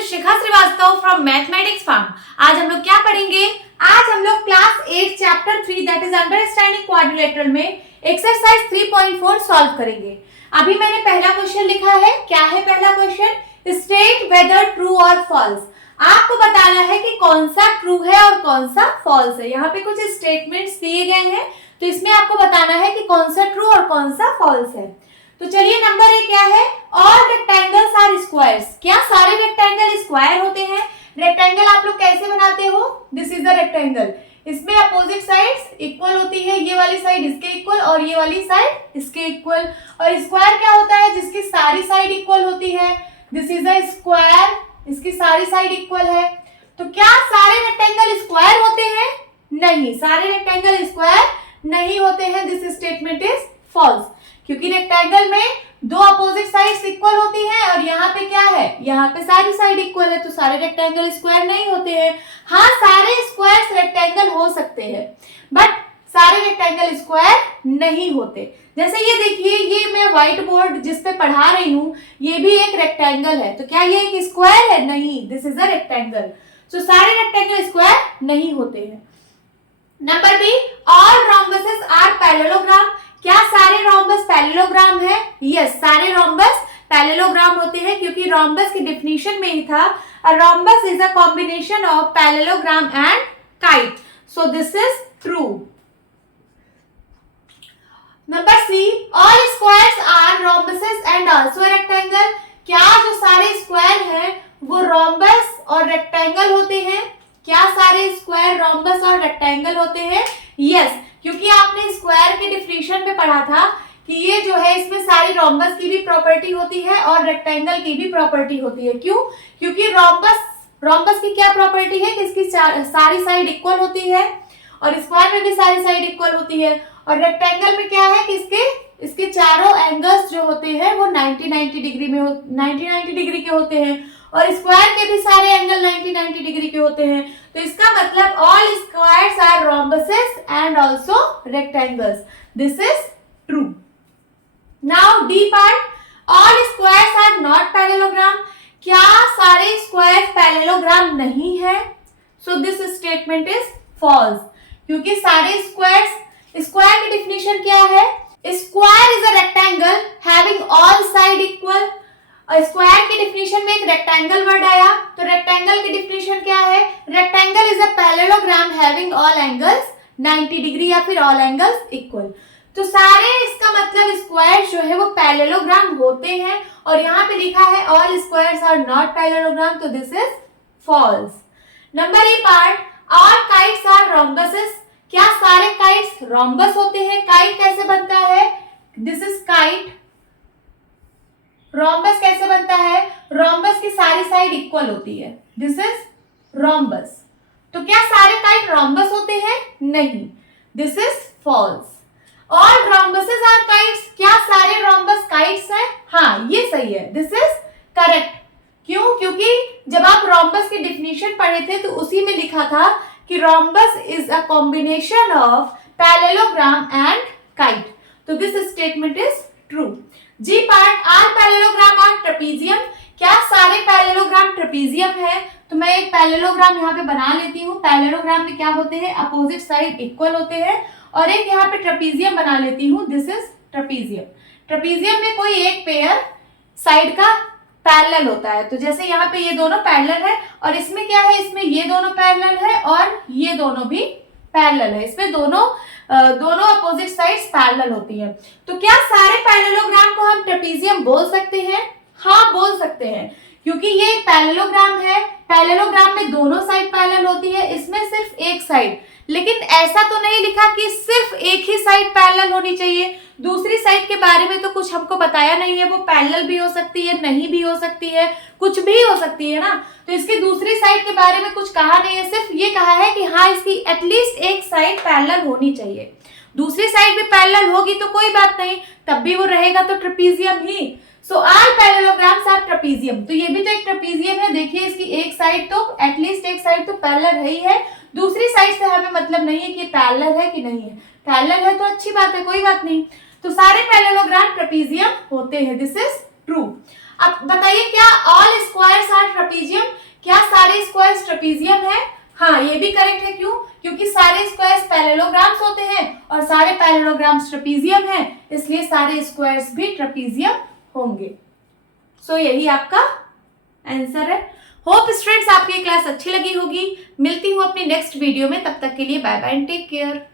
Is Shikha Srivastava from mathematics farm. आज हम लोग क्या पढ़ेंगे? आज हम लोग class 8 chapter 3 that is understanding quadrilateral में एक्सरसाइज 3.4 सॉल्व करेंगे। अभी मैंने पहला क्वेश्चन लिखा है। क्या है पहला क्वेश्चन? स्टेट वेदर ट्रू और फॉल्स। आपको बताना है कि कौन सा ट्रू है और कौन सा फॉल्स है। यहाँ पे कुछ स्टेटमेंट्स दिए गए हैं, तो इसमें आपको बताना है कि कौन सा ट्रू और कौन सा फॉल्स है। तो चलिए नंबर 1 क्या है? All rectangles are squares. क्या सारे रेक्टेंगल स्क्वायर होते हैं? रेक्टेंगल आप लोग कैसे बनाते हो? This is the rectangle. इसमें अपोजिट साइड्स इक्वल होती है, ये वाली साइड इसके इक्वल और ये वाली साइड इसके इक्वल। और स्क्वायर क्या होता है? जिसकी सारी साइड इक्वल होती है। दिस इज अ स्क्वायर, इसकी सारी साइड इक्वल है। तो क्या सारे रेक्टेंगल स्क्वायर होते हैं? नहीं, सारे रेक्टेंगल स्क्वायर नहीं होते हैं। दिस स्टेटमेंट इज फॉल्स, क्योंकि रेक्टेंगल में दो अपोजिट साइड्स इक्वल होती हैं और यहाँ पे क्या है? यहाँ पे सारी साइड इक्वल है, तो सारे रेक्टेंगल स्क्वायर नहीं होते हैं। हाँ, सारे स्क्वायर्स रेक्टेंगल हो सकते हैं, बट सारे रेक्टेंगल स्क्वायर नहीं होते। जैसे ये देखिए, ये मैं व्हाइट बोर्ड जिस पे पढ़ा रही हूँ, ये भी एक रेक्टेंगल है। तो क्या ये एक स्क्वायर है? नहीं, this is a rectangle. So सारे रेक्टेंगल स्क्वायर नहीं होते हैं। Number B, all rhombuses are parallelogram. क्या सारे रोम्बस पैरेललोग्राम है? यस, सारे रोम्बस पैरेललोग्राम होते हैं, क्योंकि रोम्बस की डेफिनेशन में ही था, a rhombus is a combination of parallelogram and kite. So this is true. Number C, all squares are rhombuses and also rectangle. क्या जो सारे स्क्वायर हैं वो रोम्बस और रेक्टेंगल होते हैं? क्या सारे स्क्वायर रोम्बस और रेक्टेंगल होते हैं? यस, क्योंकि आपने स्क्वायर के डेफिनेशन में पढ़ा था कि ये जो है, इसमें सारी रोम्बस की भी प्रॉपर्टी होती है और रेक्टेंगल की भी प्रॉपर्टी होती है। क्यों? क्योंकि रोम्बस की क्या प्रॉपर्टी है कि इसकी सारी साइड इक्वल होती है, और स्क्वायर में भी सारी साइड इक्वल होती है। और रेक्टेंगल में क्या है कि इसके चारों एंगल्स जो होते हैं वो 90 डिग्री के होते हैं, और स्क्वायर के भी सारे एंगल 90 डिग्री के होते हैं। तो इसका मतलब all squares are rhombuses and also rectangles. This is true. Now D part, all squares are not parallelogram. क्या सारे स्क्वायर्स पैरेललोग्राम नहीं है? So this statement is false, क्योंकि सारे स्क्वायर की डेफिनेशन क्या है? Square is a rectangle having all side equal. Square की डेफिनेशन में एक रेक्टेंगल वर्ड आया, तो रेक्टेंगल की डेफिनेशन क्या है? Rectangle is a parallelogram having all angles 90 degree या फिर ऑल एंगल्स इक्वल। तो सारे, इसका मतलब स्क्वायर जो है वो पैरेललोग्राम होते हैं, और यहाँ पे लिखा है all squares are not parallelogram, तो this is false. Number A part, all kites are rhombuses. क्या सारे काइट्स रोम्बस होते हैं? काइट कैसे बनता है? This is kite. रोम्बस कैसे बनता है? रोम्बस की सारी साइड इक्वल होती है। This is rhombus. तो क्या सारे काइट रोम्बस होते हैं? नहीं, this is false. All rhombuses are kites. क्या सारे रोम्बस काइट्स हैं? हाँ, ये सही है, दिस इज करेक्ट। क्यों? क्योंकि जब आप रोम्बस की डेफिनेशन पढ़े थे तो उसी में लिखा था कि rhombus is a combination of parallelogram and kite. तो this statement is true. G part, are parallelogram are trapezium. क्या सारे पैरेललोग्राम ट्रेपीजियम है? तो मैं एक पैरेललोग्राम यहाँ पे बना लेती हूँ। पैरेललोग्राम में क्या होते हैं? अपोजिट साइड इक्वल होते हैं, और एक यहाँ पे ट्रेपीजियम बना लेती हूँ। This is trapezium. ट्रेपीजियम में कोई एक पेयर साइड का पैरेलल होता है। तो जैसे यहाँ पे ये दोनों पैरेलल है, और इसमें क्या है? इसमें ये दोनों पैरेलल है और ये दोनों भी पैरेलल है। इसमें दोनों अपोजिट साइड्स पैरेलल होती है। तो क्या सारे पैरेललोग्राम को हम ट्रेपीजियम बोल सकते हैं? हाँ, बोल सकते हैं, क्योंकि ये एक पैरेललोग्राम है। पैरेललोग्राम में दोनों साइड पैरेलल होती है, इसमें सिर्फ एक साइड। लेकिन ऐसा तो नहीं लिखा कि सिर्फ एक ही साइड पैरेलल होनी चाहिए। दूसरी साइड के बारे में तो कुछ हमको बताया नहीं है। वो पैरेलल भी हो सकती है, नहीं भी हो सकती है, कुछ भी हो सकती है ना। तो इसकी दूसरी साइड के बारे में कुछ कहा नहीं है, सिर्फ ये कहा है कि हाँ, इसकी एटलीस्ट एक साइड पैरेलल होनी चाहिए। दूसरी साइड भी पैरेलल होगी तो कोई बात नहीं, तब भी वो रहेगा तो ट्रेपीजियम ही। So all parallelograms are trapezium. तो ये भी तो एक ट्रेपीजियम है। देखिए, इसकी एक साइड तो एटलीस्ट एक साइड तो पैरेलल है ही है। दूसरी साइड से हमें मतलब नहीं है कि पैरेलल है कि नहीं है। पैरेलल है तो अच्छी बात है, कोई बात नहीं। तो सारे पैरेललोग्राम ट्रेपीजियम होते हैं। This is true. अब बताइए, क्या all squares are trapezium? Squares trapezium है? हाँ, ये भी करेक्ट है। क्यों? क्योंकि सारे स्क्वायर्स पैरेललोग्राम्स होते हैं और सारे पैरेललोग्राम्स ट्रेपीजियम है, इसलिए सारे स्क्वायर्स भी ट्रेपीजियम होंगे। सो यही आपका आंसर है। होप स्टूडेंट्स आपकी क्लास अच्छी लगी होगी। मिलती हूँ अपनी नेक्स्ट वीडियो में, तब तक के लिए bye bye and take care.